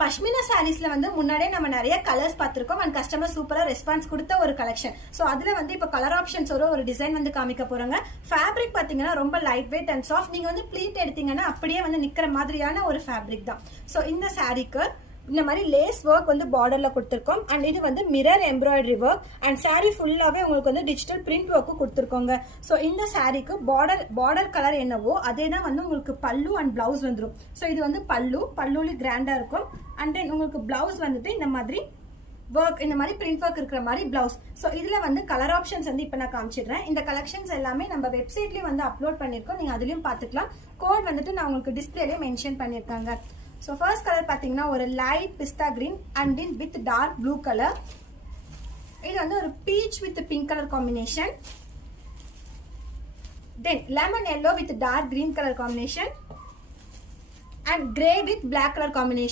பஷ்மினா சாரீஸ்ல வந்து முன்னாடியே நம்ம நிறைய கலர்ஸ் பார்த்திருக்கோம் அண்ட் கஸ்டமர் சூப்பரா ரெஸ்பான்ஸ் கொடுத்த ஒரு கலெக்ஷன். ஸோ அதுல வந்து இப்போ கலர் ஆப்ஷன்ஸ் ஒரு டிசைன் வந்து காமிக்க போறாங்க. ஃபேப்ரிக் பாத்தீங்கன்னா ரொம்ப லைட் வெயிட் அண்ட் சாஃப்ட். நீங்க வந்து ப்ளீட் எடுத்தீங்கன்னா அப்படியே வந்து நிக்கிற மாதிரியான ஒரு ஃபேப்ரிக் தான். ஸோ இந்த சாரீக்கு இந்த மாதிரி லேஸ் ஒர்க் வந்து பார்டர்ல கொடுத்துருக்கோம் அண்ட் இது வந்து mirror embroidery work and sari ஃபுல்லாவே உங்களுக்கு வந்து டிஜிட்டல் பிரிண்ட் ஒர்க்கும் கொடுத்துருக்கோங்க. ஸோ இந்த சாரீக்கு பார்டர் கலர் என்னவோ அதே தான் வந்து உங்களுக்கு பல்லு அண்ட் பிளவுஸ் வந்துடும். ஸோ இது வந்து பல்லுல கிராண்டா இருக்கும் அண்ட் தென் உங்களுக்கு பிளவுஸ் வந்துட்டு இந்த மாதிரி ஒர்க், இந்த மாதிரி பிரிண்ட் ஒர்க் இருக்கிற மாதிரி பிளவுஸ். ஸோ இதுல வந்து கலர் ஆப்ஷன்ஸ் வந்து இப்போ நான் காமிச்சிடுறேன். இந்த கலெக்ஷன்ஸ் எல்லாமே நம்ம வெப்சைட்லயும் வந்து அப்லோட் பண்ணிருக்கோம், நீங்க அதுலயும் பாத்துக்கலாம். கோட் வந்துட்டு நான் உங்களுக்கு டிஸ்பிளேலயே மென்ஷன் பண்ணிருக்காங்க. So first color பாத்தீங்கன்னா ஒரு light pista green and in with dark blue color. இது வந்து ஒரு peach with pink color combination. Then lemon yellow with dark green color combination and grey with black color combination.